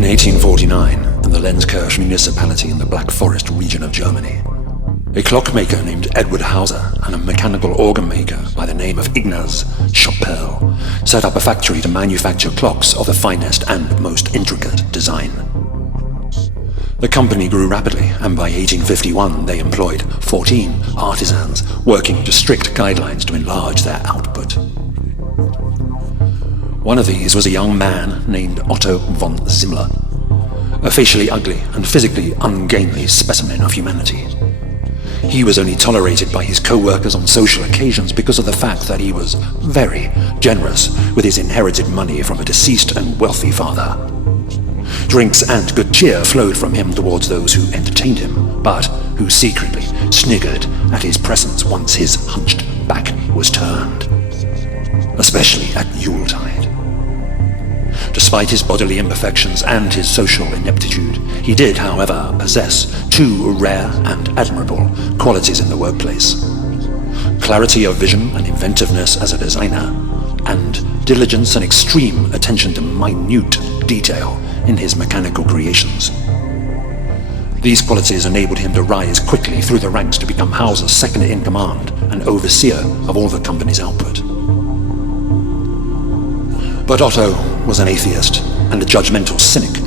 In 1849, in the Lenzkirch municipality in the Black Forest region of Germany, a clockmaker named Edward Hauser and a mechanical organ maker by the name of Ignaz Schoppel set up a factory to manufacture clocks of the finest and most intricate design. The company grew rapidly, and by 1851 they employed 14 artisans working to strict guidelines to enlarge their output. One of these was a young man named Otto von Zimmler, a facially ugly and physically ungainly specimen of humanity. He was only tolerated by his co-workers on social occasions because of the fact that he was very generous with his inherited money from a deceased and wealthy father. Drinks and good cheer flowed from him towards those who entertained him, but who secretly sniggered at his presence once his hunched back was turned, especially at Yuletide. Despite his bodily imperfections and his social ineptitude, he did, however, possess two rare and admirable qualities in the workplace: clarity of vision and inventiveness as a designer, and diligence and extreme attention to minute detail in his mechanical creations. These qualities enabled him to rise quickly through the ranks to become Hauser's second-in-command and overseer of all the company's output. But Otto was an atheist and a judgmental cynic,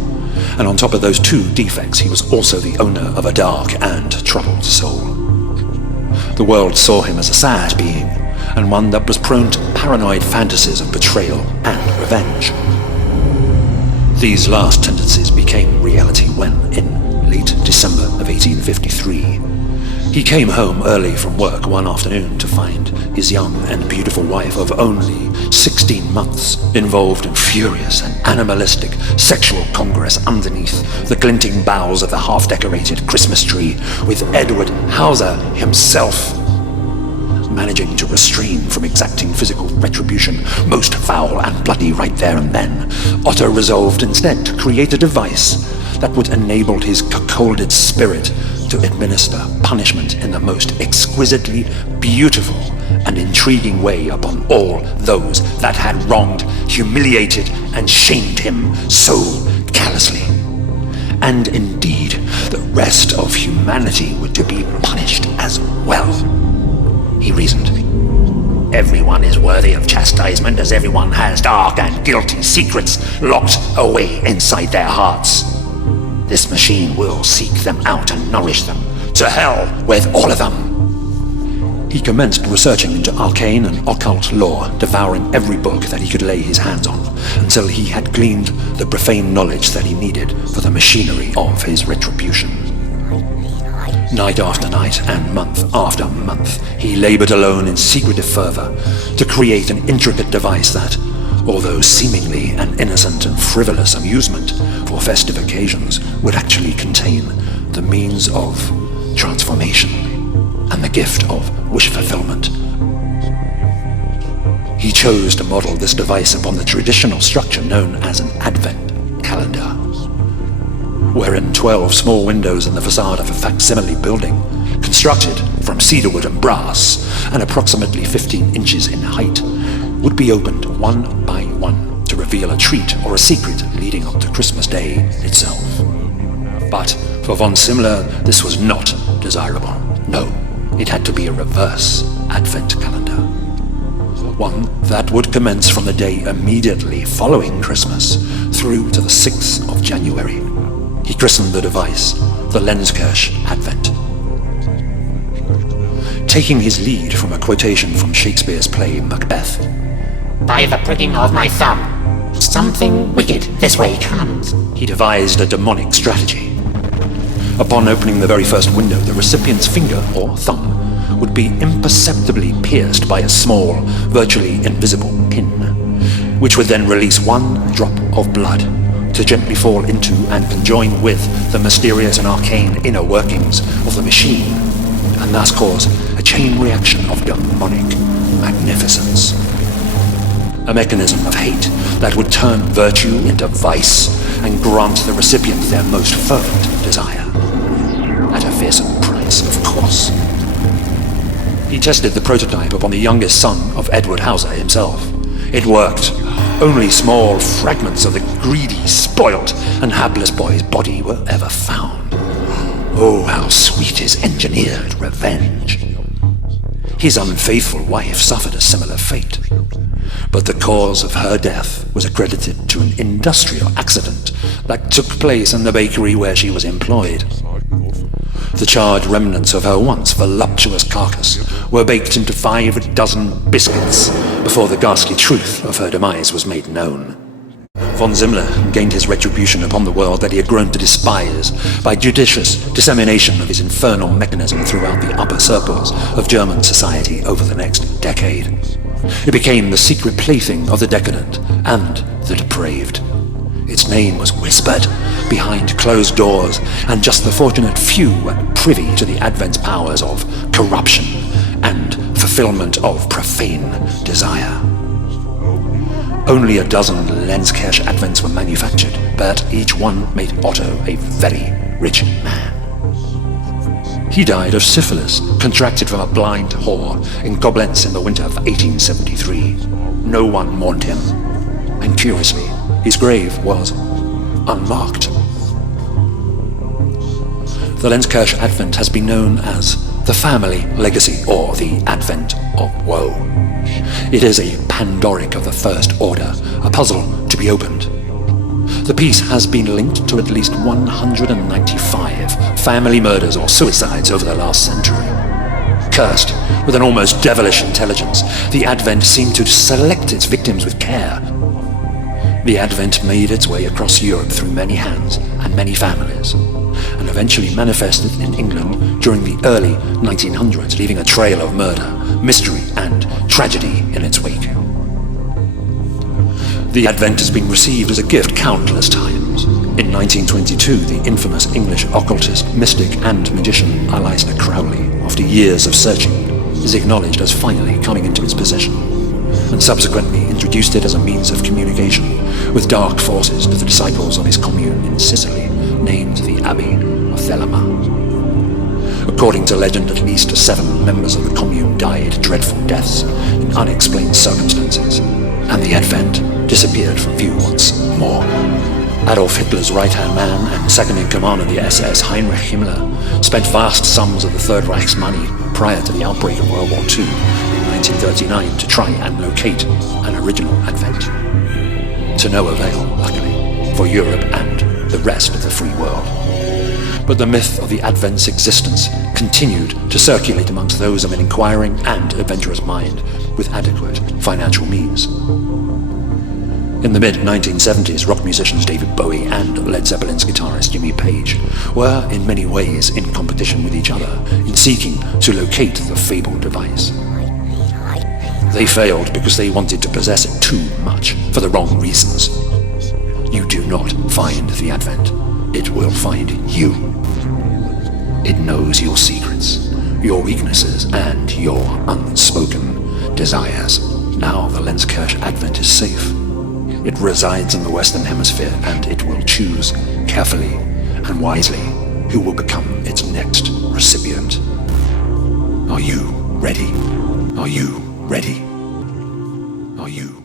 and on top of those two defects, he was also the owner of a dark and troubled soul. The world saw him as a sad being, and one that was prone to paranoid fantasies of betrayal and revenge. These last tendencies became reality when, in late December of 1853, he came home early from work one afternoon to find his young and beautiful wife of only 16 months involved in furious and animalistic sexual congress underneath the glinting boughs of the half-decorated Christmas tree, with Edward Hauser himself managing to restrain from exacting physical retribution, most foul and bloody right there and then. Otto resolved instead to create a device that would enable his cuckolded spirit to administer punishment in the most exquisitely beautiful and intriguing way upon all those that had wronged, humiliated, and shamed him so callously. And indeed, the rest of humanity were to be punished as well. He reasoned. Everyone is worthy of chastisement, as everyone has dark and guilty secrets locked away inside their hearts. This machine will seek them out and nourish them. To hell with all of them! He commenced researching into arcane and occult lore, devouring every book that he could lay his hands on, until he had gleaned the profane knowledge that he needed for the machinery of his retribution. Night after night and month after month, he labored alone in secretive fervor to create an intricate device that, although seemingly an innocent and frivolous amusement for festive occasions, would actually contain the means of transformation and the gift of wish fulfillment. He chose to model this device upon the traditional structure known as an Advent calendar, wherein 12 small windows in the facade of a facsimile building, constructed from cedarwood and brass and approximately 15 inches in height, would be opened one by one to reveal a treat or a secret leading up to Christmas Day itself. But for von Zimmler, this was not desirable. No, it had to be a reverse Advent calendar. One that would commence from the day immediately following Christmas through to the 6th of January. He christened the device the Lenzkirch Advent, taking his lead from a quotation from Shakespeare's play Macbeth. By the pricking of my thumb, something wicked this way comes. He devised a demonic strategy. Upon opening the very first window, the recipient's finger or thumb would be imperceptibly pierced by a small, virtually invisible pin, which would then release one drop of blood to gently fall into and conjoin with the mysterious and arcane inner workings of the machine, and thus cause a chain reaction of demonic magnificence. A mechanism of hate that would turn virtue into vice and grant the recipient their most fervent desire. At a fearsome price, of course. He tested the prototype upon the youngest son of Edward Hauser himself. It worked Only small fragments of the greedy, spoilt, and hapless boy's body were ever found. Oh, how sweet is engineered revenge. His unfaithful wife suffered a similar fate, but the cause of her death was accredited to an industrial accident that took place in the bakery where she was employed. The charred remnants of her once voluptuous carcass were baked into 5 dozen biscuits before the ghastly truth of her demise was made known. Von Zimmler gained his retribution upon the world that he had grown to despise by judicious dissemination of his infernal mechanism throughout the upper circles of German society over the next decade. It became the secret plaything of the decadent and the depraved. Its name was whispered behind closed doors, and just the fortunate few were privy to the Advent's powers of corruption and fulfillment of profane desire. Only a dozen Lenzkirch Advents were manufactured, but each one made Otto a very rich man. He died of syphilis, contracted from a blind whore in Koblenz in the winter of 1873. No one mourned him, and curiously, his grave was unmarked. The Lenzkirch Advent has been known as the family legacy or the Advent of Woe. It is a Pandoric of the first order, a puzzle to be opened. The piece has been linked to at least 195 family murders or suicides over the last century. Cursed with an almost devilish intelligence, the Advent seemed to select its victims with care. The Advent made its way across Europe through many hands and many families, and eventually manifested in England during the early 1900s, leaving a trail of murder, mystery, and tragedy in its wake. The Advent has been received as a gift countless times. In 1922, the infamous English occultist, mystic, and magician Aleister Crowley, after years of searching, is acknowledged as finally coming into its possession, and subsequently introduced it as a means of communication with dark forces to the disciples of his commune in Sicily, named the Abbey of Thelema. According to legend, at least 7 members of the commune died dreadful deaths in unexplained circumstances, and the Advent disappeared from view once more. Adolf Hitler's right-hand man and second-in-command of the SS, Heinrich Himmler, spent vast sums of the Third Reich's money prior to the outbreak of World War II in 1939 to try and locate an original Advent. To no avail, luckily, for Europe and the rest of the free world. But the myth of the Advent's existence continued to circulate amongst those of an inquiring and adventurous mind with adequate financial means. In the mid-1970s, rock musicians David Bowie and Led Zeppelin's guitarist Jimmy Page were in many ways in competition with each other in seeking to locate the fabled device. They failed because they wanted to possess it too much for the wrong reasons. You do not find the Advent. It will find you. It knows your secrets, your weaknesses, and your unspoken desires. Now the Lenzkirch Advent is safe. It resides in the Western Hemisphere, and it will choose carefully and wisely who will become its next recipient. Are you ready? Are you ready? Are you